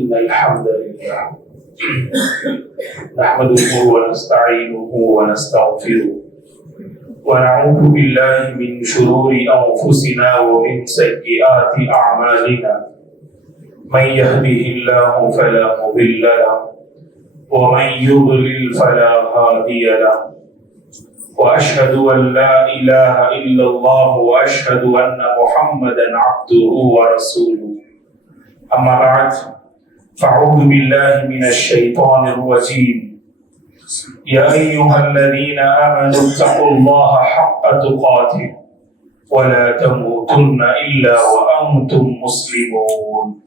إن الحمد لله نحمده ونستعينه ونستغفره ونعوذ بالله من شرور أنفسنا ومن سيئات أعمالنا من يهده الله فلا مضل له ومن يضلل فلا هادي له وأشهد أن لا إله إلا الله وأشهد أن محمدا عبده ورسوله أما بعد فأعوذ بالله من الشيطان الرجيم يا أيها الذين آمنوا اتقوا الله حق تقاته ولا تموتن إلا وأنتم مسلمون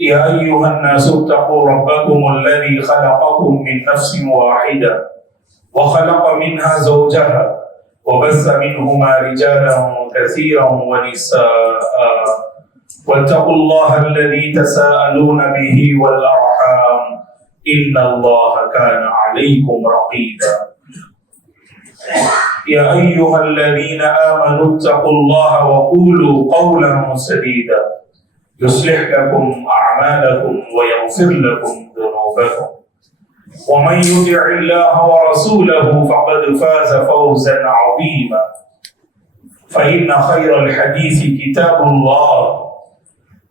يا أيها الناس اتقوا ربكم الذي خلقكم من نفس واحدة وخلق منها زوجها وبث منهما رجالا كثيرا ونساء واتقوا الله الذي تساءلون به والأرحام إن الله كان عليكم رقيبا يا أيها الذين آمنوا اتقوا الله وقولوا قولا سديدا يصلح لكم أعمالكم ويغفر لكم ذنوبكم ومن يطع الله ورسوله فقد فاز فوزا عظيما فإن خير الحديث كتاب الله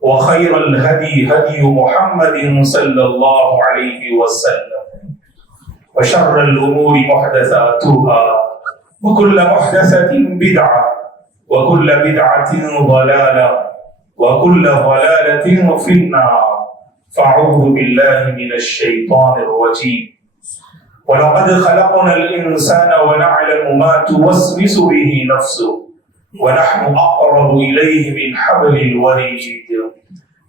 وخير الهدي هدي محمد صلى الله عليه وسلم وشر الأمور محدثاتها وكل محدثة بدعة وكل بدعة ضلالة وكل ضلالة في النار فأعوذ بالله من الشيطان الرجيم ولقد خلقنا الإنسان ونعلم ما توسوس به نفسه ونحن أقرب إليه من حبل الوريد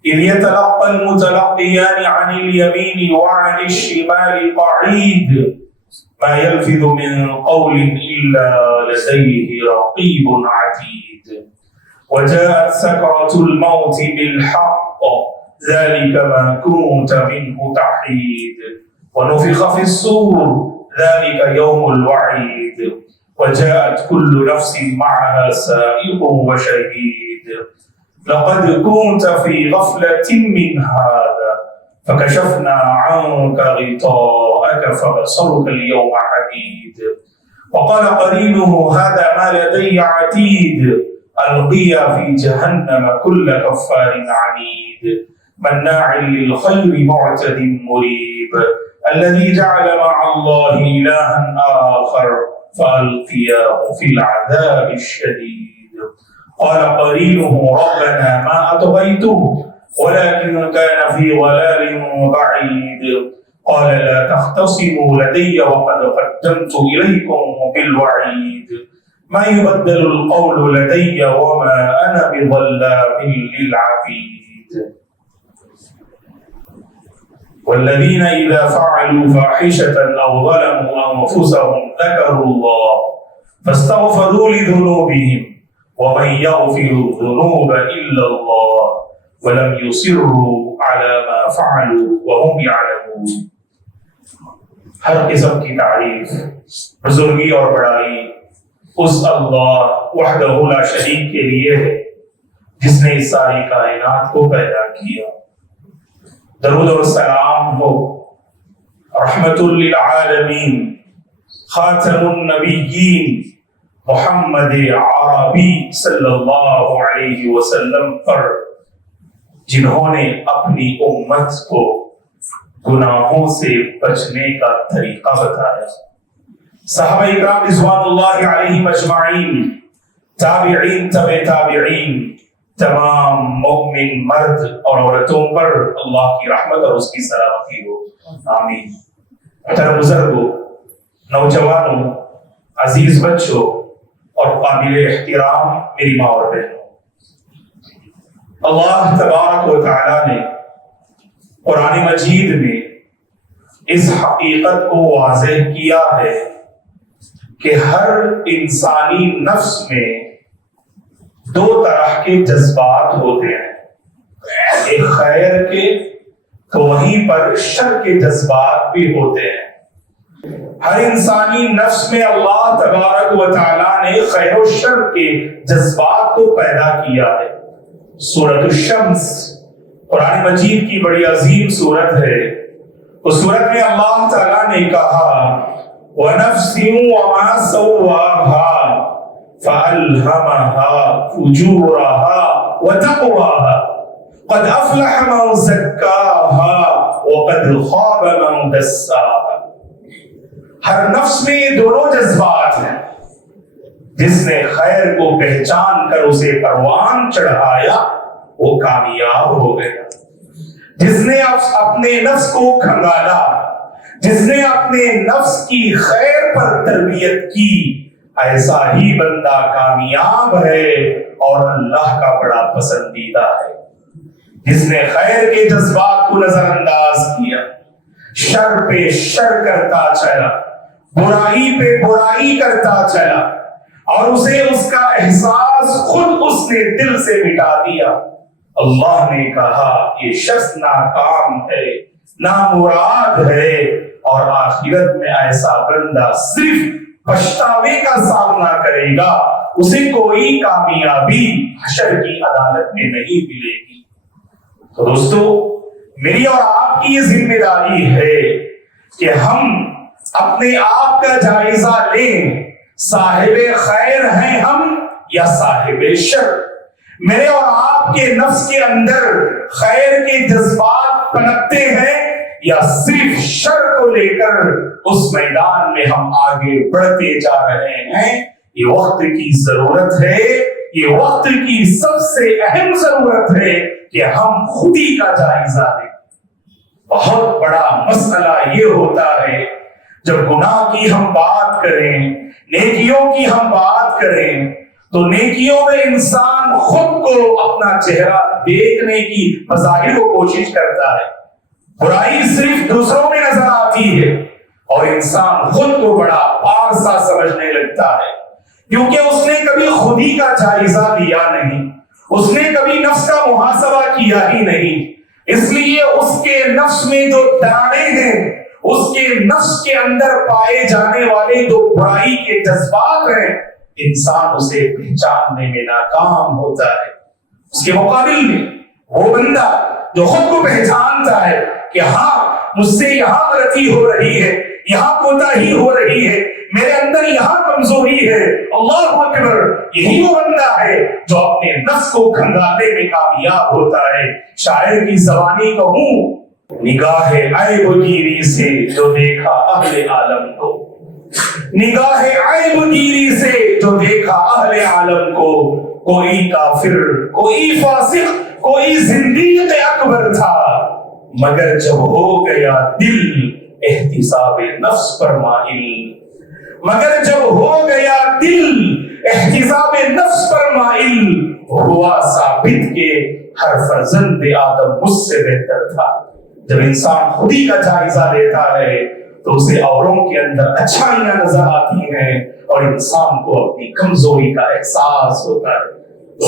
إذ يتلقى المتلقيان عن اليمين وعن الشمال قعيد ما يلفظ من قول إلا لديه رقيب عتيد وجاءت سكرة الموت بالحق ذلك ما كنت منه تحيد ونفخ في الصور ذلك يوم الوعيد وجاءت كل نفس معها سائق وشهيد لقد كنت في غفلة من هذا فكشفنا عنك غطاءك فبصرك اليوم حديد وقال قرينه هذا ما لدي عتيد ألقيا في جهنم كل كفار عنيد مناع للخير معتد مريب الذي جعل مع الله إلها آخر فألقياه في العذاب الشديد قال قرينه ربنا ما أطغيته ولكن كان في ضلال بعيد قال لا تختصموا لدي وقد قدمت إليكم بالوعيد ما يبدل القول لدي وما أنا بظلام للعبيد والذين إذا فعلوا فاحشة أو ظلموا أنفسهم ذكروا الله فاستغفروا لذنوبهم ومن يغفر الذنوب إلا الله ولم يصروا على ما فعلوا وهم يعلمون ہر قسم کی تعریف بزرگی اور بڑائی اس اللہ وحدہ لا شریک کے لیے ہے جس نے اس ساری کائنات کو پیدا کیا. درود اور سلام ہو رحمت للعالمین خاتم النبیین محمد عربی صلی اللہ علیہ وسلم پر جنہوں نے اپنی امت کو گناہوں سے بچنے کا طریقہ بتایا. صحابہ اکرام رضوان اللہ علیہم اجمعین، تابعین، تبع تابعین، تمام مومن مرد اور عورتوں پر اللہ کی رحمت اور اس کی سلامتی ہو، آمین. محترم بزرگوں، نوجوانوں، عزیز بچوں اور قابل احترام میری ماں اور بہنوں، اللہ تبارک و تعالی نے قرآن مجید میں اس حقیقت کو واضح کیا ہے کہ ہر انسانی نفس میں دو طرح کے جذبات ہوتے ہیں، ایک خیر کے تو وہیں پر شر کے جذبات بھی ہوتے ہیں. ہر انسانی نفس میں اللہ تبارک و تعالیٰ نے خیر و شر کے جذبات کو پیدا کیا ہے. سورۃ الشمس قرآن مجید کی بڑی عظیم سورت ہے. اس سورت میں اللہ تعالیٰ نے کہا وَنَفْسٍ وَمَا سَوَّاهَا فَأَلْهَمَهَا فُجُورَهَا وَتَقْوَاهَا قَدْ أَفْلَحَ مَنْ زَكَّاهَا وَقَدْ خَابَ مَنْ دَسَّاهَا. ہر نفس میں یہ دونوں جذبات ہیں. جس نے خیر کو پہچان کر اسے پروان چڑھایا وہ کامیاب ہو گیا. جس نے اپنے نفس کو کھنگالا، جس نے اپنے نفس کی خیر پر تربیت کی، ایسا ہی بندہ کامیاب ہے اور اللہ کا بڑا پسندیدہ ہے. جس نے خیر کے جذبات کو نظر انداز کیا، شر پہ شر کرتا چلا، برائی پہ برائی کرتا چلا، اور اسے اس کا احساس خود اس نے دل سے مٹا دیا، اللہ نے کہا یہ شخص ناکام ہے، نامراد ہے، اور آخرت میں ایسا بندہ صرف پچھتاوے کا سامنا کرے گا، اسے کوئی کامیابی حشر کی عدالت میں نہیں ملے گی. تو دوستو، میری اور آپ کی یہ ذمہ داری ہے کہ ہم اپنے آپ کا جائزہ لیں. صاحب خیر ہیں ہم یا صاحب شر؟ میرے اور آپ کے نفس کے اندر خیر کے جذبات پنپتے ہیں یا صرف شر کو لے کر اس میدان میں ہم آگے بڑھتے جا رہے ہیں؟ یہ وقت کی ضرورت ہے، یہ وقت کی سب سے اہم ضرورت ہے کہ ہم خودی کا جائزہ لیں. بہت بڑا مسئلہ یہ ہوتا ہے جب گناہ کی ہم بات کریں، نیکیوں کی ہم بات کریں، تو نیکیوں میں انسان خود کو اپنا چہرہ دیکھنے کی مظاہر کو کوشش کرتا ہے، برائی صرف دوسروں میں نظر آتی ہے اور انسان خود کو بڑا پارسا سمجھنے لگتا ہے، کیونکہ اس نے کبھی خودی کا جائزہ لیا نہیں، اس نے کبھی نفس کا محاسبہ کیا ہی نہیں. اس لیے اس کے نفس میں جو دانے ہیں، اس کے نفس کے اندر پائے جانے والے جو برائی کے جذبات ہیں، انسان اسے پہچاننے میں ناکام ہوتا ہے. اس کے مقابل میں وہ بندہ جو خود کو پہچانتا ہے کہ ہاں مجھ سے یہاں غلطی ہو رہی ہے، یہاں کوتاہی ہو رہی ہے، میرے اندر یہاں کمزوری ہے، اللہ اکبر، یہی وہ بندہ ہے جو اپنے نفس کو کھنگالنے میں کامیاب ہوتا ہے. شاعر کی زبانی کہوں، نگاہ عیب گیری سے جو دیکھا اہل عالم کو، نگاہ عیب گیری سے جو دیکھا اہل عالم کو، کوئی کافر، کوئی فاسق، کوئی زندیق اکبر تھا، مگر جب ہو گیا دل احتساب نفس پر مائل، مگر جب ہو گیا دل احتساب نفس پر مائل، ہوا ثابت کہ ہر فرزند آدم مجھ سے بہتر تھا. جب انسان خودی کا جائزہ لیتا ہے تو اسے اوروں کے اندر اچھائیاں نظر آتی ہیں اور انسان کو اپنی کمزوری کا احساس ہوتا ہے.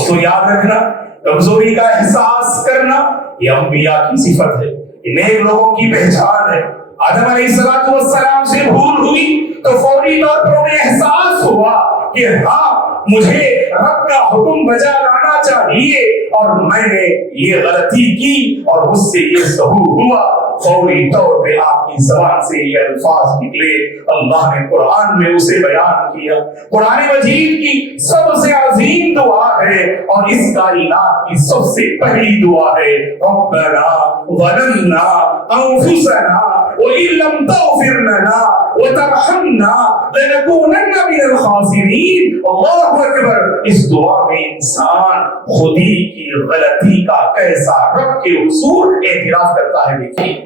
تو یاد رکھنا، کمزوری کا احساس کرنا یہ انبیاء کی صفت ہے، یہ نیک لوگوں کی پہچان ہے. آدم علیہ السلام سے بھول ہوئی تو فوری طور پر انہیں احساس ہوا کہ ہاں مجھے رب کا حکم بجا لانا چاہیے اور میں نے یہ غلطی کی اور مجھ سے یہ ظہور ہوا. فوری طور پہ آپ کی زبان سے یہ الفاظ نکلے، اللہ نے قرآن میں اسے بیان کیا. قرآن مجید کی سب سے عظیم دعا ہے اور اس کائنات کی سب سے پہلی دعا ہے، ربنا ظلمنا انفسنا وَإِن لَّمْ تَغْفِرْ لَنَا وَتَرْحَمْنَا لَنَكُونَنَّ مِنَ الْخَاسِرِينَ. اللہ اکبر. اس دعا میں انسان خودی کی غلطی کا کیسا رب کے حضور اعتراف کرتا ہے. دیکھیے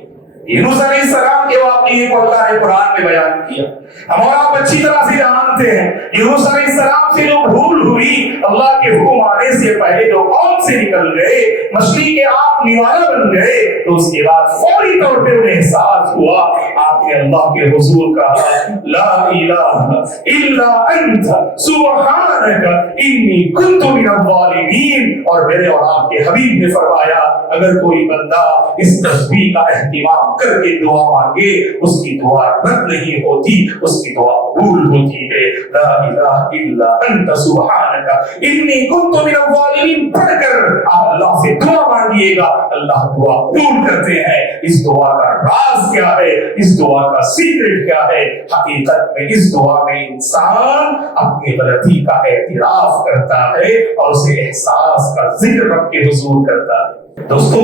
یونس علیہ السلام کے واقعے کو اللہ نے قرآن میں بیان کیا. ہم اور آپ اچھی طرح سے جانتے ہیں یونس علیہ السلام سے جو بھول ہوئی، اللہ کے حکم آنے سے پہلے جو قوم سے نکل گئے، مچھلی کے آپ نوالا بن گئے، تو اس کے بعد فوری طور پہ انہیں احساس ہوا. آپ نے اللہ کے حضور کہا لا الہ الا انت سبحانک انی کنت من الظالمین. اور میرے اور آپ کے حبیب نے فرمایا اگر کوئی بندہ اس تسبیح کا اہتمام کر کے دعا مانگے اس کی دعا رد نہیں ہوتی، اس کی دعا قبول ہوتی ہے. لا الہ الا انت سبحانک انی کنت من الظالمین پڑھ کر آپ اللہ سے دعا مانگیے گا اللہ دعا قبول کرتے ہیں۔ اس دعا کا راز کیا ہے، اس دعا کا سیکرٹ کیا ہے؟ حقیقت میں اس دعا میں انسان اپنی غلطی کا اعتراف کرتا ہے اور اسے احساس کا ذکر رب کے حضور کرتا ہے۔ دوستو،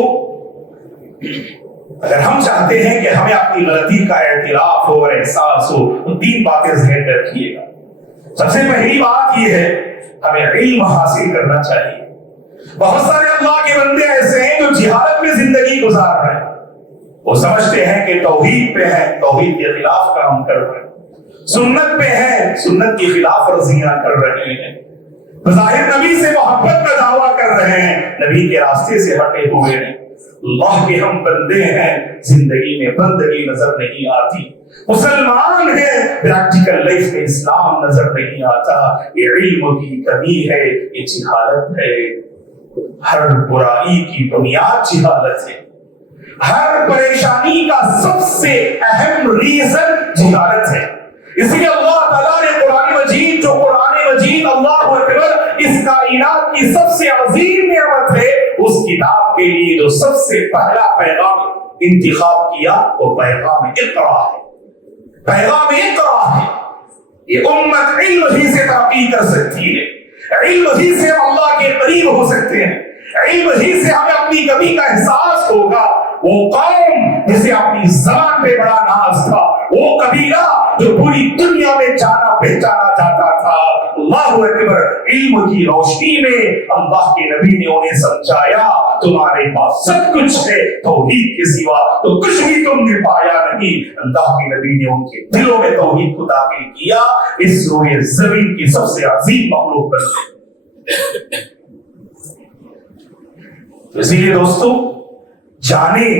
اگر ہم چاہتے ہیں کہ ہمیں اپنی غلطی کا اعتراف ہو اور احساس ہو تو 3 باتیں ذہن میں رکھیے گا۔ سب سے پہلی بات یہ ہے، ہمیں علم حاصل کرنا چاہیے۔ بہت سارے اللہ کے بندے ایسے ہیں جو جہالت میں زندگی گزار رہے ہیں، وہ سمجھتے ہیں کہ توحید پہ ہے، توحید کے خلاف کام کر رہے ہیں، سنت پہ ہے، سنت کی خلاف ورزیاں کر رہے ہیں، بظاہر نبی سے محبت کا دعویٰ کر رہے ہیں، نبی کے راستے سے ہٹے ہوئے ہیں۔ اللہ کے ہم بندے ہیں، زندگی میں بندگی نظر نہیں آتی، مسلمان ہیں، پریکٹیکل لائف میں اسلام نظر نہیں آتا۔ یہ علم کی کمی ہے، یہ جہالت ہے۔ ہر برائی کی بنیاد جہالت ہے، ہر پریشانی کا سب سے اہم ریزن جہالت ہے۔ اس لیے اللہ تعالیٰ نے قرآن مجید، جو قرآن مجید اللہ اکبر اس کائنات کی سب سے عظیم نعمت ہے، اس کتاب کے لیے جو سب سے پہلا پیغام انتخاب کیا وہ پیغام اقرا ہے۔ پیغام اقرا ہے۔ یہ امت علم ہی سے ترقی کر سکتی ہے، علم ہی سے ہم اللہ کے قریب ہو سکتے ہیں، علم ہی سے ہمیں اپنی کمی کا احساس ہوگا۔ وہ قوم جسے اپنی زبان پہ بڑا ناز تھا، وہ قبیلہ جو پوری دنیا میں جانا پہچانا جاتا تھا، اللہ اکبر، علم کی روشنی میں اللہ کے نبی نے انہیں سمجھایا تمہارے پاس سب کچھ ہے، توحید کے سوا تو کچھ بھی تم نے پایا نہیں۔ اللہ کے نبی نے ان کے دلوں میں توحید کو داخل کیا، اس روئے زمین کی سب سے عظیم مخلوق بن گئے۔ اسی لیے دوستو، جانیں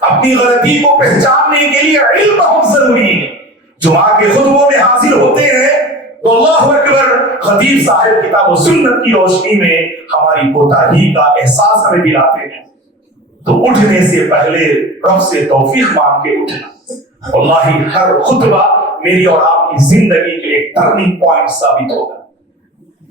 اپنی غلطی کو پہچاننے کے لیے علم بہت ضروری ہے۔ جمعہ کے خطبوں میں حاضر ہوتے ہیں تو اللہ اکبر، خطیب صاحب کتاب و سنت کی روشنی میں ہماری کوتاہی کا احساس ہمیں دلاتے ہیں، تو اٹھنے سے پہلے رب سے توفیق مانگ کے اٹھنا۔ واللہ ہر خطبہ میری اور آپ کی زندگی کے ایک ٹرننگ پوائنٹ ثابت ہوگا،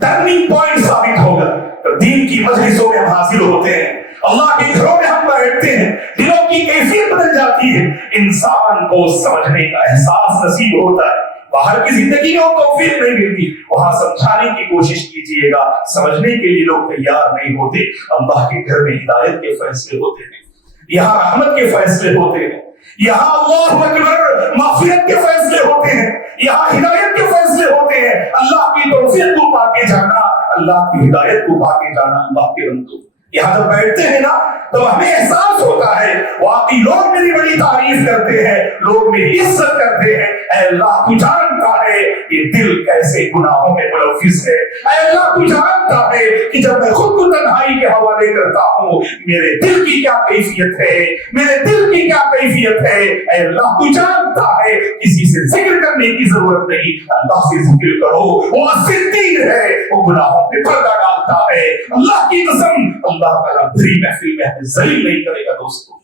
ٹرننگ پوائنٹ ثابت ہوگا۔ دین کی مجلسوں میں ہم حاضر ہوتے ہیں، اللہ کے گھروں میں ہم بیٹھتے ہیں، دلوں کی کیفیت بدل جاتی ہے، انسان کو سمجھنے کا احساس نصیب ہوتا ہے۔ باہر کی زندگی میں وہ توفیق نہیں ملتی، وہاں سمجھانے کی کوشش کیجئے گا، سمجھنے کے لیے لوگ تیار نہیں ہوتے۔ اللہ کے گھر میں ہدایت کے فیصلے ہوتے ہیں، یہاں رحمت کے فیصلے ہوتے ہیں، یہاں اللہ اکبر مغفرت کے فیصلے ہوتے ہیں، یہاں ہدایت کے فیصلے ہوتے ہیں۔ اللہ کی توفیق کو پا کے جانا، اللہ کی ہدایت کو پا کے جانا اللہ کے بندوں۔ یہاں جب بیٹھتے ہیں نا تو ہمیں احساس ہوتا ہے واقعی لوگ میری بڑی تعریف کرتے ہیں، لوگ میری عزت کرتے ہیں۔ اے اللہ تو جانتا ہے یہ دل کیسے گناہوں میں ملوث ہے، اے اللہ تو جانتا ہے کہ جب میں خود کو تنہائی کے حوالے کرتا ہوں میرے دل کی کیا کیفیت ہے، میرے دل کی کیا کیفیت ہے۔ اے اللہ تو جانتا ہے کسی سے ذکر کرنے کی ضرورت نہیں، اللہ سے ذکر کرو، وہ ستیر ہے، وہ گناہوں پہ پردہ ڈالتا ہے۔ اللہ کی قسم، اللہ تعالیٰ بھری محفل میں ہمیں ذلیل نہیں کرے گا دوستو،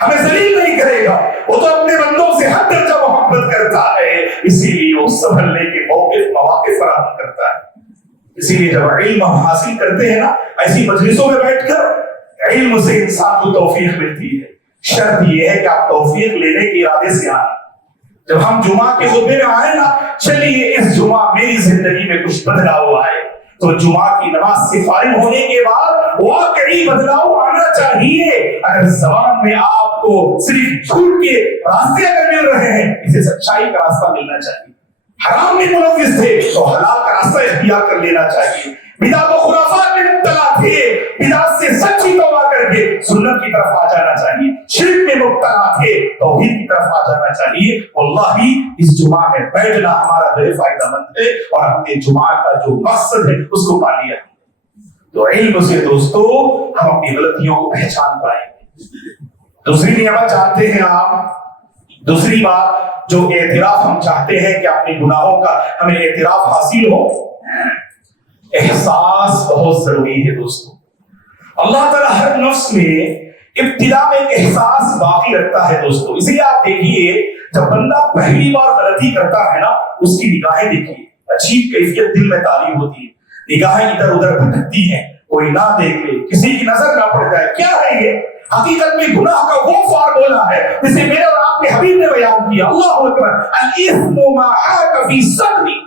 ہمیں ذلیل نہیں کرے گا۔ وہ تو اپنے بندوں سے حد درجہ محبت کرتا ہے، اسی لیے وہ سنبھلنے کے مواقع فراہم کرتا ہے۔ اسی لیے جب علم ہم حاصل کرتے ہیں نا، ایسی مجلسوں میں بیٹھ کر علم سے انسان کو توفیق ملتی ہے۔ شرط یہ ہے کہ آپ توفیق لینے کے ارادے سے آئیں۔ جب ہم جمعہ کے خطبے میں آئے نا، چلیے اس جمعہ میری زندگی میں کچھ بدلاؤ آئے، تو جمعہ کی نماز سے فارغ ہونے کے بعد واقعی بدلاؤ آنا چاہیے۔ اگر زبان میں آپ کو صرف جھوٹ کے راستے اگر مل رہے ہیں، اسے سچائی کا راستہ ملنا چاہیے۔ حرام میں ملوث تھے تو حلال کا راستہ اختیار کر لینا چاہیے۔ بدعت و خرافات میں مبتلا تھے، بدعت سے سچی توبہ کر کے سنت کی طرف آ جانا چاہیے۔ شرک میں مبتلا تھے، توحید کی طرف آ جانا چاہیے۔ واللہ اس جمعہ میں بیٹھنا ہمارا جو ہے فائدہ مند ہے، اور ہم نے جمعہ کا جو مقصد ہے اس کو پا لیا۔ تو علم سے دوستو ہم اپنی غلطیوں کو پہچان پائیں گے۔ دوسری نعمت چاہتے ہیں آپ، دوسری بات جو اعتراف ہم چاہتے ہیں کہ اپنے گناہوں کا ہمیں اعتراف حاصل ہو، احساس بہت ضروری ہے دوستو۔ اللہ تعالیٰ ہر نفس میں ابتدا میں ایک احساس باقی رکھتا ہے دوستو۔ اسی لیے آپ دیکھیے جب بندہ پہلی بار غلطی کرتا ہے نا، اس کی نگاہیں دیکھیے، عجیب کیفیت دل میں تاری ہوتی ہے، نگاہیں ادھر ادھر بھٹکتی ہیں، کوئی نہ دیکھ لے، کسی کی نظر نہ پڑ جائے. کیا ہے یہ؟ حقیقت میں گناہ کا وہ فارمولا ہے جسے میرے اور آپ کے حبیب نے بیان کیا. اللہ اکبر. الاثم ما حاک فی صدرک.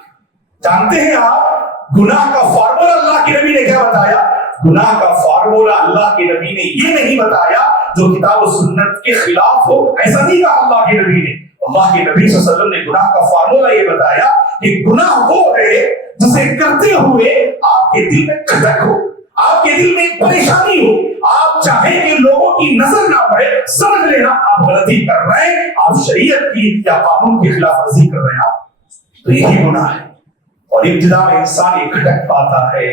جانتے ہیں آپ گناہ کا فارمولا اللہ کے نبی نے کیا بتایا؟ گناہ کا فارمولا اللہ کے نبی نے یہ نہیں بتایا جو کتاب و سنت کے خلاف ہو. ایسا نہیں کہا اللہ کے نبی نے. اللہ کے نبی صلی اللہ علیہ وسلم نے گناہ کا فارمولا یہ بتایا کہ گناہ وہ ہے جسے کرتے ہوئے آپ کے دل میں کھٹک ہو، آپ کے دل میں پریشانی ہو، آپ چاہیں کہ لوگوں کی نظر نہ پڑے، سمجھ لینا آپ غلطی کر رہے ہیں، آپ شریعت کی یا قانون کی خلاف ورزی کر رہے ہیں. آپ تو یہی گناہ ہے. اور ابتدا میں انسان یہ کھٹک پاتا ہے.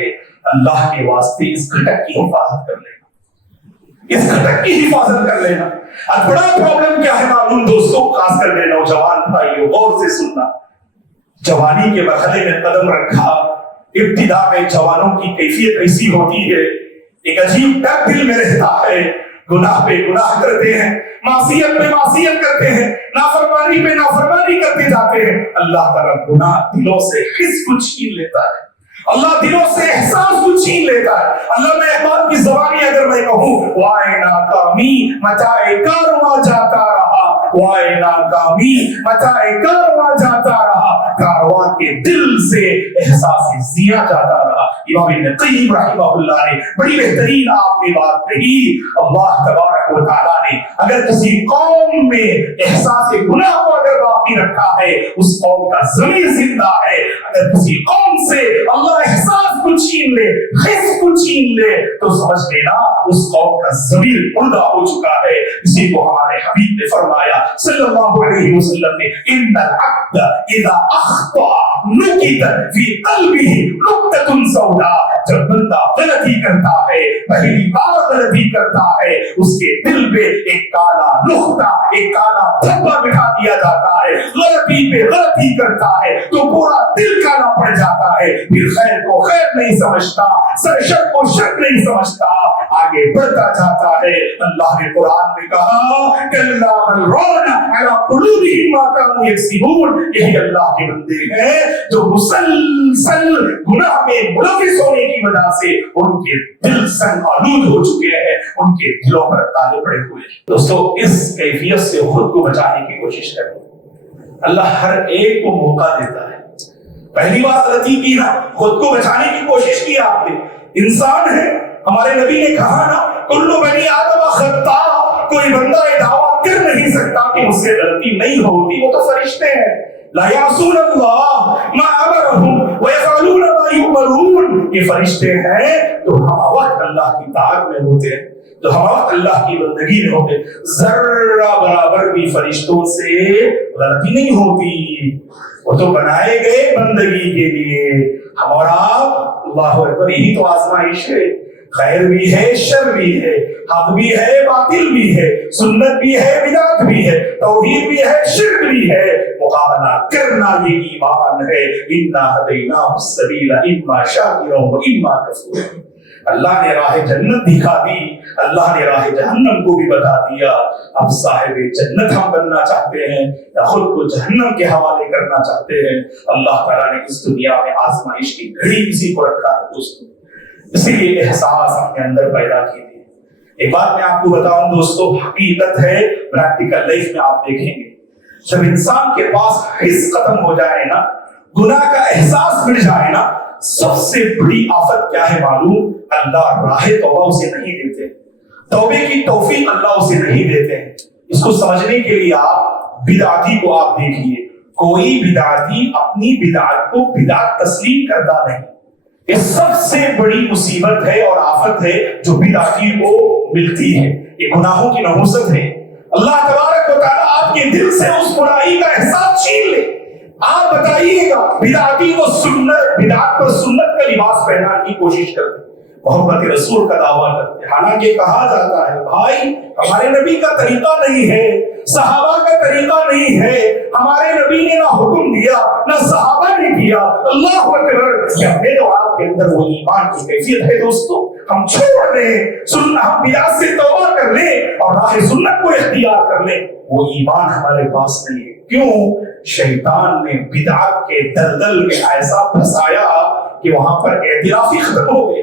اللہ کے واسطے اس کھٹک کی حفاظت کر لینا، اس کھٹک کی حفاظت کر لینا. اب بڑا پرابلم کیا ہے معلوم دوستوں، خاص کر کے نوجوان بھائیوں، غور سے سننا. جوانی کے مرحلے میں قدم رکھا، ابتدا میں جوانوں کی کیفیت ایسی ہوتی ہے، ایک عجیب ڈر دل میں رہتا ہے. گناہ پہ گناہ کرتے ہیں، معصیت پہ معصیت کرتے ہیں، نافرمانی پہ نافرمانی کرتے جاتے ہیں. اللہ تعالیٰ گناہ دلوں سے حس کو چھین لیتا ہے، اللہ دلوں سے احساس کو چھین لیتا ہے. اللہ میں اقبال کی زبانی اگر میں کہوں، وائے ناکامی متاع کارواں جاتا رہا، وائے ناکامی متاع کارواں جاتا رہا، کارواں کے دل سے احساس زیاں جاتا رہا. امام ابن قیم رحمہ اللہ نے بڑی بہترین آپ نے بات کہی. اللہ تبارک و تعالیٰ نے اگر کسی قوم میں احساس گناہ کو اگر باقی رکھا ہے، اس قوم کا ضمیر زندہ ہے. اگر کسی قوم سے اللہ احساس کو چھین لے، حس کو چھین لے، تو سمجھ لینا اس قوم کا ضمیر مردہ ہو چکا ہے. اسی کو ہمارے حبیب نے فرمایا صلی اللہ علیہ وسلم نے، ان العبد اذا اخطا نکتت فی قلبہ نکتۃ سوداء. جب بندہ غلطی کرتا ہے، پہلی بار غلطی کرتا ہے، اس کے دل پہ ایک کالا نقطہ، ایک کالا دھبا بٹھا دیا جاتا ہے. غلطی پہ غلطی کرتا ہے تو پورا دل کالا پڑ جاتا ہے. پھر خیر کو خیر نہیں سمجھتا، شر کو شر نہیں سمجھتا، آگے بڑھتا جاتا ہے. اللہ نے قرآن میں کہا کلا بل ران علی قلوبہم ما کانوا یکسبون. یہی اللہ کے بندے ہیں جو مسلسل گناہ میں ملوث ہونے کی وجہ سے ان کے دل سنگ آلود ہو چکے ہیں، ان کے دلوں پر تالے پڑے ہوئے ہیں. دوستو اس کیفیت سے خود کو بچانے کی کوشش کریں. اللہ ہر ایک کو موقع دیتا ہے. پہلی بار غلطی کی نا، خود کو بچانے کی کوشش کی آپ نے. انسان ہے، ہمارے نبی نے کہا نا کل بنی آدم خطاء. کوئی بندہ یہ دعویٰ کر نہیں سکتا کہ اس سے غلطی نہیں ہوتی، وہ تو فرشتے ہیں. لا یعصون اللہ ما امرہم ویفعلون ما یؤمرون. یہ فرشتے ہیں تو ہم وقت اللہ کی اطاعت میں ہوتے ہیں، تو ہم وقت اللہ کی بندگی میں ہوتے. ذرہ برابر بھی فرشتوں سے غلطی نہیں ہوتی، وہ تو بنائے گئے بندگی کے لیے. ہمارا اللہ اکبر، یہی تو آزمائش ہے. خیر بھی ہے، شر بھی ہے، حق بھی ہے، باطل بھی ہے، سنت بھی ہے، بدعت بھی ہے، توحید بھی ہے، شرک بھی ہے. مقابلہ کرنا یہ ایمان ہے. انا ہدیناہ السبیل اما شاکرا و اما کفورا. اللہ نے راہ جنت دکھا دی، اللہ نے راہ جہنم کو بھی بتا دیا. اب صاحب جنت ہم بننا چاہتے ہیں یا خود کو جہنم کے حوالے کرنا چاہتے ہیں؟ اللہ تعالیٰ نے اس دنیا میں آزمائش کی گھڑی کسی کو رکھا ہے دوستوں، اسی لیے احساس اپنے اندر پیدا کیجیے. ایک بات میں آپ کو بتاؤں دوستو، حقیقت ہے، پریکٹیکل لائف میں آپ دیکھیں گے جب انسان کے پاس حس ختم ہو جائے نا، گناہ کا احساس مل جائے نا، سب سے بڑی آفت کیا ہے معلوم؟ اللہ راہ توبہ اسے نہیں دیتے، توبے کی توفیق اللہ اسے نہیں دیتے. اس کو سمجھنے کے لیے آپ بدعتی کو آپ دیکھیے. کوئی بدعتی اپنی بدعت کو بدعت تسلیم کرتا نہیں. یہ سب سے بڑی مصیبت ہے اور آفت ہے جو بدعتی کو ملتی ہے. یہ گناہوں کی نحوست ہے. اللہ تبارک و تعالیٰ آپ کے دل سے اس برائی کا احساس چھین لے. آپ بتائیے گا بدعتی کو سنت، بدعت پر سنت کا لباس پہنانے کی کوشش کرتے، محبت رسول کا دعویٰ کرتے، حالانکہ کہا جاتا ہے بھائی ہمارے نبی کا طریقہ نہیں ہے، صحابہ کا طریقہ نہیں ہے، ہمارے نبی نے نہ حکم دیا نہ صحابہ نے کیا. اللہ اکبر. کیا میرے اور آپ کے اندر وہ ایمان کی کیفیت ہے دوستو؟ ہم چھوڑ دیں سنت، ہم بدعت سے توبہ کر لیں اور راہ سنت کو اختیار کر لیں، وہ ایمان ہمارے پاس نہیں ہے. کیوں؟ شیطان نے بدعت کے دلدل میں ایسا پھنسایا کہ وہاں پر اعتراف ہی ختم ہو گئے،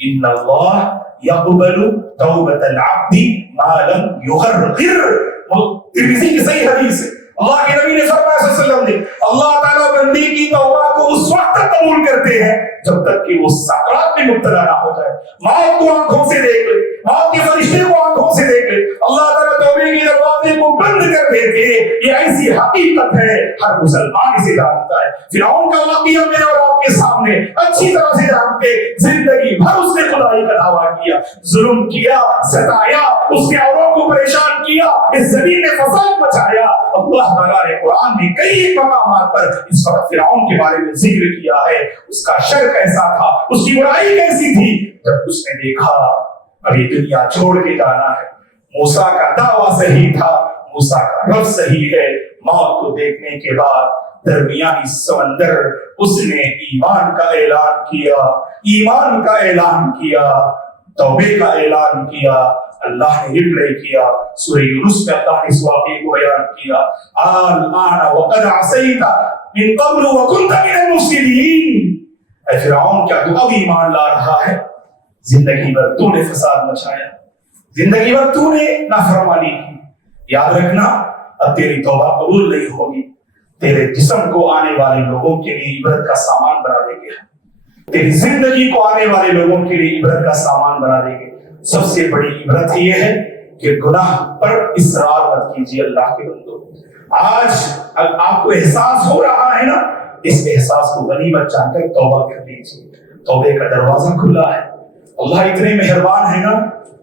ان اللہ یقبل توبۃ العبد ما لم یغرغر. ترمذی کی صحیح حدیث ہے. اللہ کے نبی نے فرمایا صلی اللہ علیہ وسلم نے اللہ تعالیٰ بندے کی توبہ کو اس وقت تک قبول کرتے ہیں جب تک کہ وہ سکرات میں مبتلا نہ ہو جائے. موت کو آنکھوں سے دیکھ لے, موت کے فرشتے کو آنکھوں سے دیکھ لے, اللہ تعالیٰ توبے کے دروازے کو بند کر دیتے. یہ ایسی حقیقت ہے ہر مسلمان اسے جانتا ہے. فرعون کا واقعہ میرے اور آپ کے سامنے اچھی طرح سے جانتے. زندگی بھر اس نے خدائی کا دعویٰ کیا, ظلم کیا, ستایا, اس کے اوروں کو پریشان کیا, اس زمین میں فساد مچایا. اللہ تعالیٰ نے قرآن میں کئی مقامات پر اس وقت فرعون کے بارے میں ذکر کیا ہے. اس کا شر کیسا تھا, اس کی برائی کیسی تھی. جب اس نے دیکھا اب یہ دنیا چھوڑ کے جانا ہے, موسیٰ کا دعویٰ صحیح تھا, موسیٰ کا رب صحیح ہے. موت کو دیکھنے کے بعد درمیانی سمندر اس نے ایمان کا اعلان کیا, ایمان کا اعلان کیا, توبے کا اعلان کیا. اللہ نے ریپلائی کیا. سورہ یونس میں اللہ نے اس واقعے کو بیان کیا. الآن وقد عصیت من قبل وکنت من المفسدین. اے فرعون, کیا تو اب ایمان لا رہا ہے؟ زندگی بھر تو نے فساد مچایا, زندگی بھر تو نے نافرمانی کی. یاد رکھنا اب تیری توبہ قبول نہیں ہوگی. تیرے جسم کو آنے والے لوگوں کے لیے عبرت کا سامان بنا دیں گے, تیری زندگی کو آنے والے لوگوں کے لیے عبرت کا سامان بنا دیں گے. سب سے بڑی عبرت یہ ہے کہ گناہ پر اصرار مت کیجیے. اللہ کے بندو, آج آپ کو احساس ہو رہا ہے نا, اس احساس کو غنیمت جان کر توبہ کر لیجیے. توبے کا دروازہ کھلا ہے. اللہ اتنے مہربان ہے نا.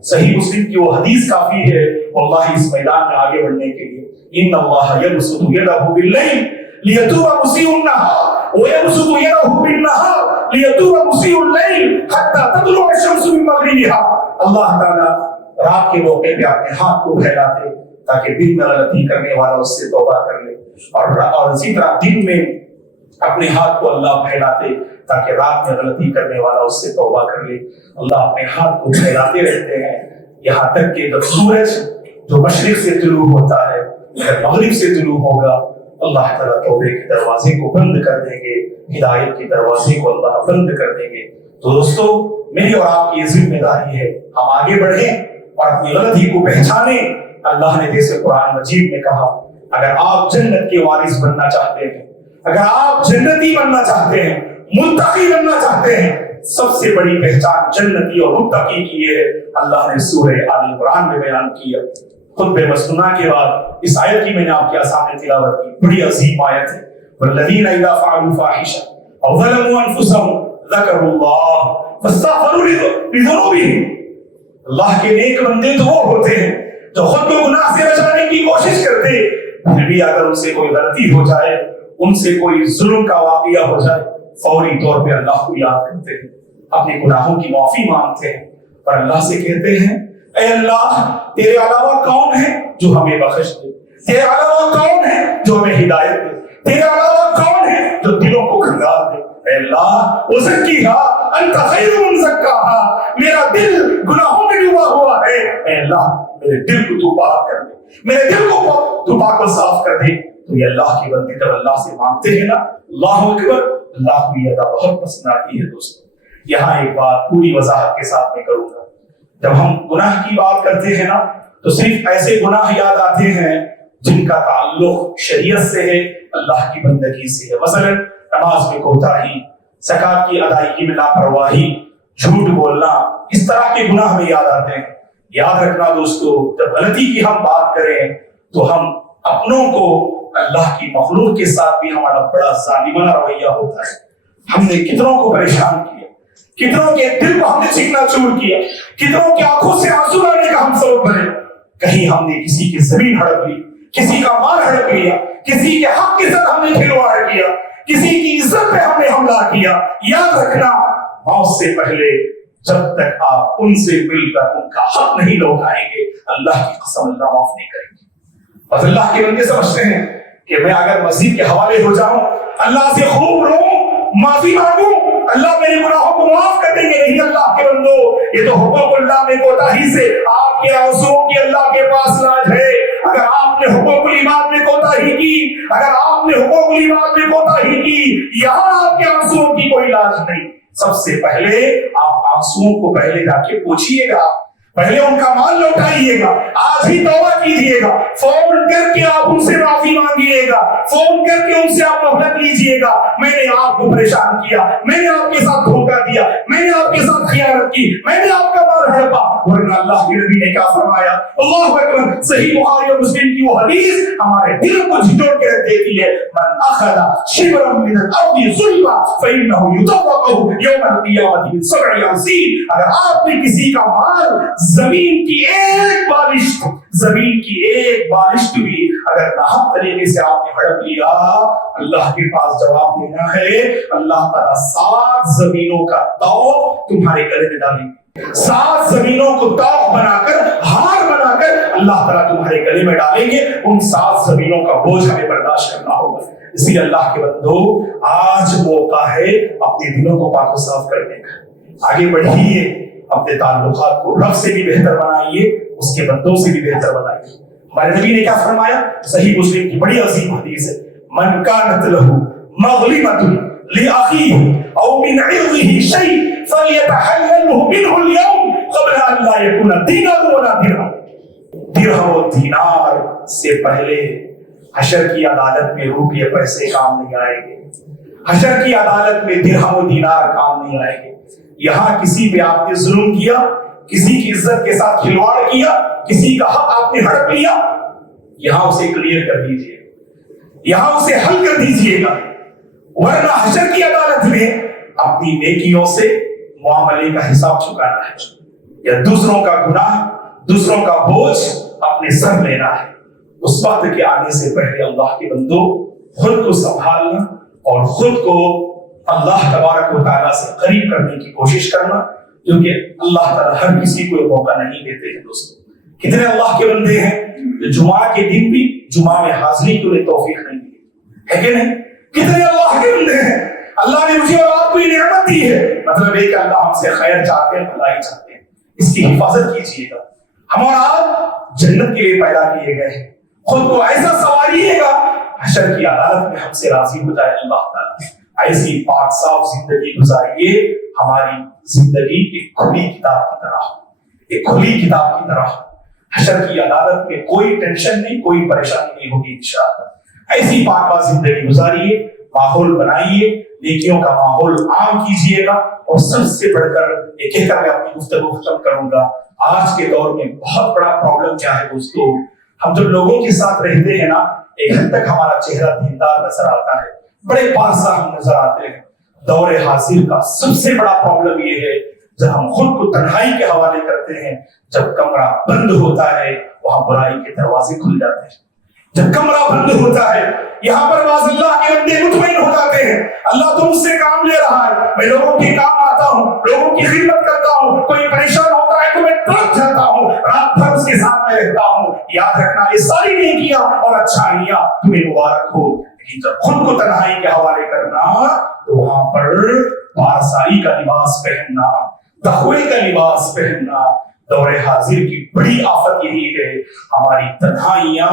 صحیح مسلم کی وہ حدیث کافی ہے واللہ اس میدان میں آگے بڑھنے کے لیے. ان اللہ یبسط یدہ باللیل لیتوب مسیء النہار ویبسط یدہ بالنہار لیتوب مسیء اللیل حتی تطلع الشمس من مغربها. اللہ تعالیٰ رات کے موقع پہ اپنے ہاتھ کو پھیلاتے تاکہ دن میں غلطی کرنے والا اس سے توبہ کر لے, اور اسی طرح دن میں اپنے ہاتھ کو اللہ پھیلاتے تاکہ رات میں غلطی کرنے والا اس سے توبہ کر لے. اللہ اپنے ہاتھ کو پھیلاتے رہتے ہیں یہاں تک کہ جب سورج جو مشرق سے طلوع ہوتا ہے مغرب سے طلوع ہوگا, اللہ تعالیٰ توبے کے دروازے کو بند کر دیں گے, ہدایت کے دروازے کو اللہ بند کر دیں گے. تو دوستو, میری اور آپ کی یہ ذمہ داری ہے ہم آگے بڑھیں اور اپنی غلطی کو پہچانیں. اللہ نے جیسے قرآن مجید میں کہا, اگر آپ جنت کے وارث بننا چاہتے ہیں, اگر آپ جنتی بننا چاہتے ہیں, متقی بننا چاہتے ہیں, سب سے بڑی پہچان جنتی اور متقی کی یہ ہے. اللہ نے سورہ آل عمران میں بیان کیا. خطبہ مسنونہ کے بعد اس آیت کی میں نے آپ کے سامنے تلاوت کی. بڑی عظیم آیت ہے. والذین اذا فعلوا فاحشة او ظلموا انفسهم ذکروا اللہ فاستغفروا لذنوبهم. اللہ کے نیک بندے تو وہ ہوتے ہیں جو خود کو گناہ سے بچانے کی کوشش کرتے, پھر بھی اگر ان سے کوئی غلطی ہو جائے, ان سے کوئی ظلم کا واقعہ ہو جائے, فوری طور پہ اللہ کو یاد کرتے ہیں, اپنے گناہوں کی معافی مانگتے ہیں اور اللہ سے کہتے ہیں اے اللہ, تیرے علاوہ کون ہے جو ہمیں بخش دے, تیرے علاوہ کون ہے جو ہمیں ہدایت دے, تیرے علاوہ کون ہے جو دلوں کو کھنگال دے. اے اللہ وزکیہا انت خیر من زکاہا, میرا دل گناہوں میں ڈوبا ہوا ہے, اے اللہ میرے دل کو تو پاک کر دے, میرے دل کو تو پاک و صاف کر دے. تو یہ اللہ کی بندے جب اللہ سے مانگتے ہیں نا, اللہ اکبر, اللہ کو یہ ادا بہت پسند آتی ہے. دوستو, یہاں ایک بات پوری وضاحت کے ساتھ میں کروں گا. جب ہم گناہ کی بات کرتے ہیں نا تو صرف ایسے گناہ یاد آتے ہیں جن کا تعلق شریعت سے ہے, اللہ کی بندگی سے ہے. مثلا نماز میں کوتاہی, زکات کی ادائیگی میں لاپرواہی, جھوٹ بولنا, اس طرح کے گناہ میں یاد آتے ہیں. یاد رکھنا دوستو, جب غلطی کی ہم بات کریں تو ہم اپنوں کو اللہ کی مخلوق کے ساتھ بھی ہمارا بڑا ظالمانہ رویہ ہوتا ہے. ہم نے کتنوں کو پریشان کیا, کتنوں کے دل کو ہم نے چکنا چور کیا, کتنوں کی آنکھوں سے آنسو لانے کا ہم سبب بنے. کہیں ہم نے کسی کی زمین ہڑپ لی, کسی کا مال ہڑپ لیا, کسی کے حق کے ساتھ ہم نے کھلواڑ کیا, کسی کی عزت پہ ہم نے حملہ کیا. یاد رکھنا, موت سے پہلے جب تک آپ ان سے مل کر ان کا حق نہیں لوٹائیں گے, اللہ کی قسم اللہ معاف نہیں کریں گے. بس اللہ کے بندے سمجھتے ہیں کہ میں اگر مسجد کے حوالے ہو جاؤں, اللہ سے خوب روؤں, معافی مانگوں, اللہ میرے گناہوں کو معاف کر دیں گے. نہیں اللہ کے بندو, یہ تو حقوق اللہ میں کوتاہی سے آپ کے آنسوؤں کی اللہ کے پاس لاج ہے. اگر آپ نے حقوق العباد میں کوتاہی کی, اگر آپ نے حقوق العباد میں کوتاہی کی, یہاں آپ کے آنسوؤں کی کوئی لاج نہیں. سب سے پہلے آپ آنسوؤں کو پہلے جا کے پوچھیے گا، پہلے ان کا مال لوٹائیے گا، آج ہی توبہ کیجیے گا، فون کر کے آپ ان سے معافی مانگیے گا، فون کر کے ان سے آپ مہلت لیجیے گا، میں نے آپ کو پریشان کیا، میں نے آپ کے ساتھ دھوکہ دیا، میں نے آپ کے ساتھ خیانت کی، میں نے آپ کا مال ہڑپا۔ ورنہ اللہ کے نبی نے کیا فرمایا؟ اللہ اکبر، صحیح بخاری اور مسلم کی وہ حدیث ہمارے دل کو جھنجھوڑ کے رکھ دیتی ہے، من اخذ شبرا من الارض ظلما فانه يطوقه يوم القیامة من 7 عظیم۔ اگر آپ نے کسی کا مال زمین کی ایک بالشت بھی اگر ناحق طریقے سے آپ نے ہڑپ لیا، اللہ کے پاس جواب دینا ہے، اللہ تعالیٰ 7 زمینوں کا طوق تمہارے گلے میں ڈالیں گے، 7 زمینوں کو طوق بنا کر، ہار بنا کر اللہ تعالیٰ تمہارے گلے میں ڈالیں گے۔ ان 7 زمینوں کا بوجھ ہمیں برداشت کرنا ہوگا۔ اس لیے اللہ کے بندو، آج موقع ہے اپنے دلوں کو پاک و صاف کرنے کا۔ آگے بڑھیے، اپنے تعلقات کو رب سے بھی بہتر بنائیے، اس کے بندوں سے بھی بہتر بنائیے۔ ہمارے نبی نے کیا فرمایا؟ صحیح مسلم کی بڑی عظیم حدیث ہے، من کانت لہ مظلمۃ لاخیہ او من عرضہ شیء فلیتحللہ منہ اليوم قبل ان لا یکون دینار ولا درہم۔ درہم و دینار سے پہلے حشر کی عدالت میں روپیے پیسے کام نہیں آئیں گے، حشر کی عدالت میں درہم و دینار کام نہیں آئیں گے۔ یہاں کسی پہ آپ نے ظلم کیا، کسی کی عزت کے ساتھ کھلواڑ کیا، کسی کا حق آپ نے ہڑپ لیا، یہاں اسے کلیئر کر دیجئے، یہاں اسے حل کر دیجئے گا، ورنہ حشر کی عدالت میں اپنی نیکیوں سے معاملے کا حساب چکانا ہے، یا دوسروں کا گناہ، دوسروں کا بوجھ اپنے سر لینا ہے۔ اس وقت کے آنے سے پہلے اللہ کے بندو، خود کو سنبھالنا اور خود کو اللہ تبارک و تعالیٰ سے قریب کرنے کی کوشش کرنا، کیونکہ اللہ تعالیٰ ہر کسی کو یہ موقع نہیں دیتے ہیں۔ دوستو، کتنے اللہ کے بندے ہیں جو جمعہ کے دن بھی جمعہ میں حاضری کے لیے توفیق نہیں دی ہے کہ نہیں؟ کتنے اللہ کے بندے ہیں، اللہ نے مجھے اور آپ کو یہ نعمت دی ہے، مطلب ہے کہ اللہ ہم سے خیر چاہتے ہیں، بھلائی چاہتے ہیں، اس کی حفاظت کیجیے گا۔ ہم اور آپ جنت کے لیے پیدا کیے گئے ہیں، خود کو ایسا سنواریے گا حشر کی عدالت میں ہم سے راضی ہو جائے اللہ تعالیٰ۔ ایسی پاک صاف زندگی گزاریے، ہماری زندگی ایک کھلی کتاب کی طرح، ایک کھلی کتاب کی طرح، حشر کی عدالت میں کوئی ٹینشن نہیں، کوئی پریشانی نہیں ہوگی انشاءاللہ۔ ایسی پاک پاک زندگی گزاریے، ماحول بنائیے، نیکیوں کا ماحول عام کیجیے گا، اور سب سے بڑھ کر یہ کہہ کر میں اپنی گفتگو ختم کروں گا، آج کے دور میں بہت بڑا پرابلم کیا ہے دوستو، ہم جب لوگوں کے ساتھ رہتے ہیں نا، ایک حد تک ہمارا چہرہ دیندار نظر آتا ہے، بڑے پارسا ہم نظر آتے ہیں۔ دور حاضر کا سب سے بڑا پرابلم یہ ہے جب ہم خود کو تنہائی کے حوالے کرتے ہیں، جب کمرہ بند ہوتا ہے وہاں برائی کے دروازے کھل جاتے ہیں، جب کمرہ بند ہوتا ہے یہاں پر باز اللہ کے بندے مطمئن ہو جاتے ہیں، اللہ تو مجھ سے کام لے رہا ہے، میں لوگوں کے کام آتا ہوں، لوگوں کی خدمت کرتا ہوں، کوئی پریشان ہوتا ہے تو میں تڑپ جاتا ہوں، رات بھر اس کے ساتھ میں رہتا ہوں۔ یاد رکھنا، یہ ساری نیکیاں اور اچھائیاں تمہیں مبارک ہو، لیکن جب خود کو تنہائی کے حوالے کرنا تو وہاں پر پارسائی کا لباس پہننا، تقوی کا لباس پہننا۔ دور حاضر کی بڑی آفت یہی ہے، ہماری تنہائیاں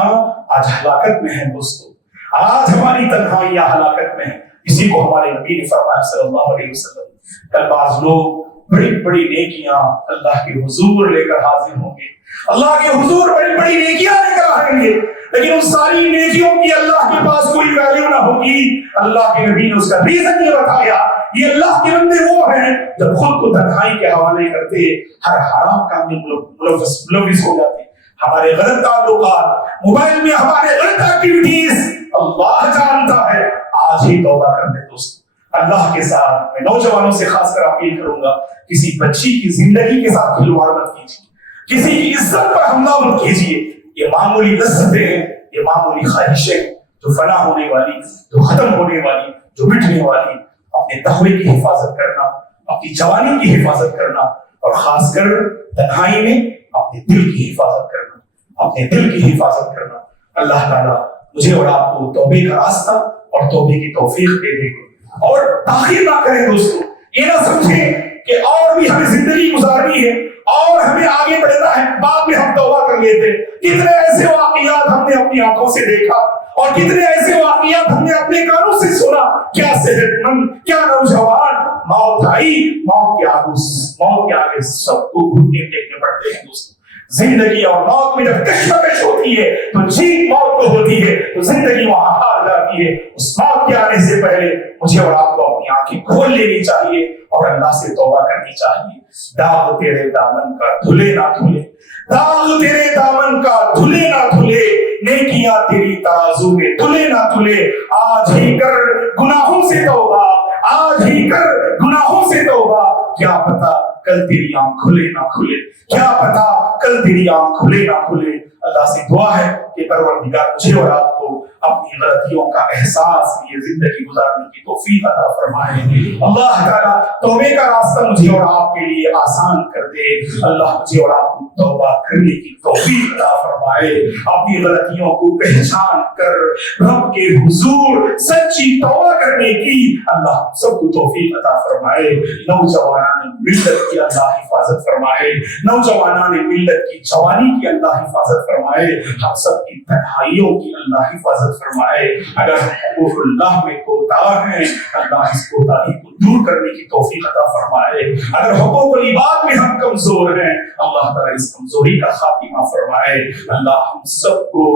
آج ہلاکت میں ہیں دوستو، آج ہماری تنہائیاں ہلاکت میں ہیں۔ اسی کو ہمارے نبی نے فرمایا صلی اللہ علیہ وسلم، کل بعض لوگ بڑی بڑی نیکیاں اللہ کے حضور لے کر حاضر ہوں گے، اللہ کے حضور بڑی بڑی نیکیاں لے کر آئیں گے، لیکن ان ساری نیکیوں کی اللہ کے پاس کوئی ویلیو نہ ہوگی۔ اللہ کے نبی نے اس کا ریزن یہ بتایا، یہ اللہ کے بندے وہ ہیں جب خود کو تنہائی کے حوالے کرتے ہر حرام کام میں ملوث ہو جاتے، ہمارے غلط تعلقات، موبائل میں ہمارے غلط ایکٹیویٹیز، اللہ جانتا ہے۔ آج ہی توبہ کر لیں دوست اللہ کے ساتھ۔ میں نوجوانوں سے خاص کر اپیل کروں گا، کسی بچی کی زندگی کے ساتھ کھلواڑ مت کیجیے، کسی کی عزت پر حملہ مت کیجیے۔ یہ معمولی لذتیں ہیں، یہ معمولی خواہشیں جو فنا ہونے والی، جو ختم ہونے والی، جو مٹنے والی۔ اپنے تقوی کی حفاظت کرنا، اپنی جوانی کی حفاظت کرنا، اور خاص کر تنہائی میں اپنے دل کی حفاظت کرنا، اپنے دل کی حفاظت کرنا۔ اللہ تعالیٰ مجھے اور آپ کو توبے کا راستہ اور توبے کی توفیق دے دے گا، اور تاخیر نہ کریں دوستو، یہ نہ سمجھیں کہ اور بھی ہمیں زندگی گزارنی ہے اور ہمیں آگے بڑھنا ہے، بعد میں ہم توبہ کر لیتے۔ کتنے ایسے واقعات ہم نے اپنی آنکھوں سے دیکھا اور کتنے ایسے واقعات ہم نے اپنے کانوں سے سنا. کیا صحت مند، کیا نوجوان، موت آئی، موت کے آگے سب کو گھٹنے ٹیکنے پڑتے ہیں. دوستوں زندگی اور موت میں جب کشمکش ہوتی ہے تو جیت موت کو ہوتی ہے، تو زندگی وہاں ہار جاتی ہے. اس موت کے آنے سے پہلے مجھے اور آپ کو اپنی آنکھیں کھول لینی چاہیے اور اللہ سے توبہ کرنی چاہیے. داغ تیرے دامن کا دھلے نہ دھلے، داغ تیرے دامن کا دھلے نہ دھلے، نیکیاں تیری ترازو میں دھلے نہ دھلے. آج ہی کر گناہوں سے توبہ، آج ہی کر گناہوں سے توبہ. کیا پتا کل تیری آنکھ کھلے نہ کھلے، کیا پتا کل تیری آنکھ کھلے نہ کھلے. اللہ سے دعا ہے کہ پروردگار مجھے اور آپ کو اپنی غلطیوں کا احساس لیے زندگی گزارنے کی توفیق عطا فرمائے. اللہ تعالیٰ توبے کا راستہ مجھے اور آپ کے لیے آسان کر دے. اللہ مجھے اور آپ کو توبہ کرنے کی توفیق عطا فرمائے. اپنی غلطیوں کو پہچان کر رب کے حضور سچی توبہ کرنے کی اللہ سب کو توفیق عطا فرمائے. نوجوانان ملت کی اللہ حفاظت فرمائے، نوجوانان ملت کی جوانی کی اللہ حفاظت فرمائے. ہم سب کی تنہائیوں کی اللہ حفاظت فرمائے. اگر ہم حقوق اللہ میں کوتاہ ہیں، اللہ اس کوتاہی کو دور کرنے کی توفیق عطا فرمائے. اگر حقوق العباد میں ہم کمزور ہیں، اللہ تعالیٰ اس کمزوری کا خاتمہ فرمائے. اللہ ہم سب کو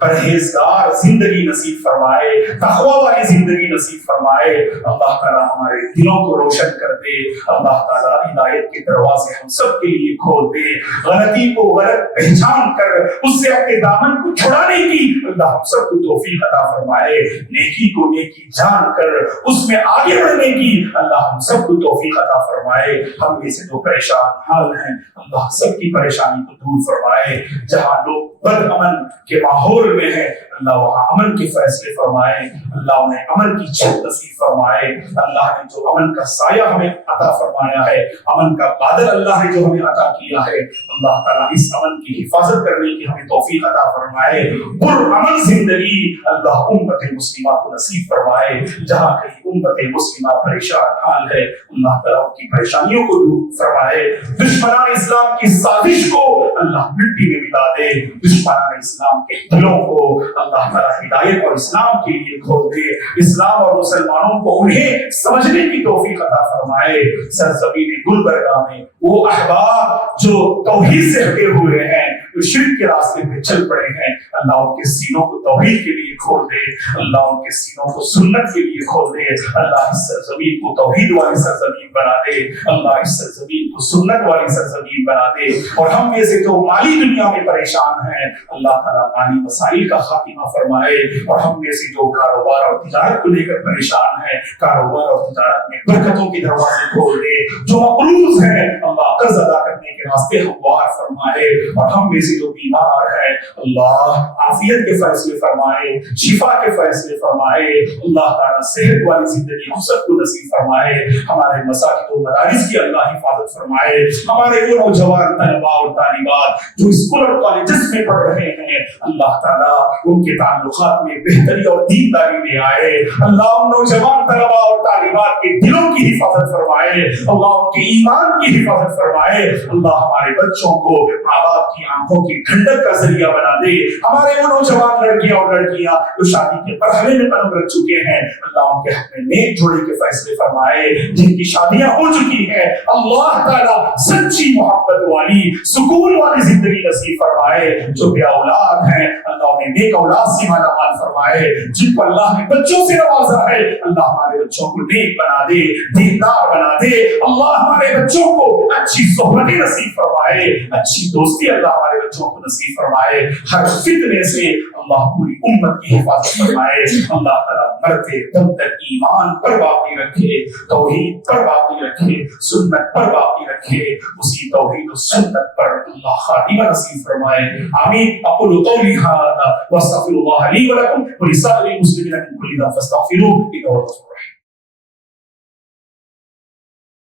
پرہیزگار زندگی نصیب فرمائے، تقوی والی زندگی نصیب فرمائے. اللہ تعالیٰ ہمارے دلوں کو روشن کر دے. اللہ تعالیٰ ہدایت کے دروازے ہم سب کے لیے کھول دے. غلطی کو غلط پہچان کر اس سے اپنے دامن کو چھڑانے کی اللہ ہم سب کو توفیق عطا فرمائے. نیکی کو نیکی جان کر اس میں آگے بڑھنے کی اللہ ہم سب کو توفیق عطا فرمائے. ہم میں سے جو پریشان حال ہیں اللہ سب کی پریشانی کو دور فرمائے. جہاں لوگ بد امن کے ماحول میں ہے اللہ وہاں امن کے فیصلے فرمائے. اللہ انہیں امن کی چھت نصیب فرمائے. اللہ نے جو امن کا سایہ ہمیں عطا فرمایا ہے، امن کا بادل اللہ نے جو ہمیں عطا کیا ہے، اللہ تعالیٰ اس امن کی حفاظت کرنے کی ہمیں توفیق عطا فرمائے. پرامن زندگی اللہ امت مسلمہ کو نصیب فرمائے. جہاں کہیں امت مسلمہ پریشان حال ہے اللہ تعالیٰ ان کی پریشانیوں کو دور فرمائے. دشمنان اسلام کی سازش کو اللہ مٹی میں ملا دے. دشمنان اسلام کے دلوں کو اللہ تعالیٰ ہدایت اور اسلام کے لیے کھول دے. اسلام اور مسلمانوں کو انہیں سمجھنے کی توفیق عطا فرمائے. سرزمین گلبرگہ میں وہ احباب جو توحید سے ہٹے ہوئے ہیں، جو شرک کے راستے پہ چل پڑے ہیں، اللہ ان کے سینوں کو توحید کے لیے کھول دے. اللہ ان کے سینوں کو سنت کے لیے کھول دے. اللہ اس سرزمین کو توحید والی سرزمین بنا دے. اللہ اس سرزمین کو سنت والی سرزمین بنا دے. اور ہم میں سے جو مالی دنیا میں پریشان ہیں اللہ تعالیٰ مالی مسائل کا خاتمہ فرمائے. اور ہم میں سے جو کاروبار اور تجارت کو لے کر پریشان ہیں کاروبار اور تجارت میں برکتوں کے دروازے کھول دے. جو مقروض ہیں اللہ قرض ادا کرنے کے راستے ہموار فرمائے. اور ہم میں سے جو بیمار ہیں اللہ عافیت کے فیصلے فرمائے، شفا کے فیصلے فرمائے. اللہ تعالیٰ صحت والی زندگی ہم سب کو نصیب فرمائے. ہمارے مساجد و مدارس کی اللہ حفاظت فرمائے. ہمارے وہ نوجوان طلباء اور طالبات جو اسکول اور کالجز میں پڑھ رہے ہیں اللہ تعالیٰ ان کے تعلقات میں بہتری اور دینداری لے آئے. اللہ ان نوجوان طلباء اور طالبات کے دلوں کی حفاظت فرمائے. اللہ ان کے ایمان کی حفاظت فرمائے. اللہ ہمارے بچوں کو ماں باپ کی آنکھوں کی ٹھنڈک کا ذریعہ بنا دے. ہمارے وہ نوجوان لڑکیاں اور لڑکیاں جو شادی کے مرحلے میں قدم رکھ چکے ہیں اللہ ان کے حق میں نیک جوڑے کے فیصلے فرمائے. جن کی شادیاں ہو چکی ہیں اللہ تعالیٰ سچی محبت والی سکون والی زندگی نصیب فرمائے. جو بے اولاد ہیں اللہ انہیں نیک اولاد سے مالا مال فرمائے. جن کو اللہ نے بچوں سے نوازا ہے اللہ ہمارے بچوں کو نیک بنا دے، دیندار بنا دے. اللہ ہمارے بچوں کو اچھی صحبتیں نصیب فرمائے، اچھی دوستی اللہ ہمارے بچوں کو نصیب فرمائے. ہر فتنے سے اللہ پوری امت کی حفاظت فرمائے. اللہ تعالیٰ مرتے دم تک ایمان پر باقی رکھے، توحید پر باقی رکھے، سنت پر باقی رکھے. اسی توحید و سنت پر اللہ خاتمہ نصیب فرمائے. آمین. اقول قولی ھذا واستغفر اللہ لی ولکم ولسائر المسلمین من کل ذنب فاستغفروہ انہ هو الغفور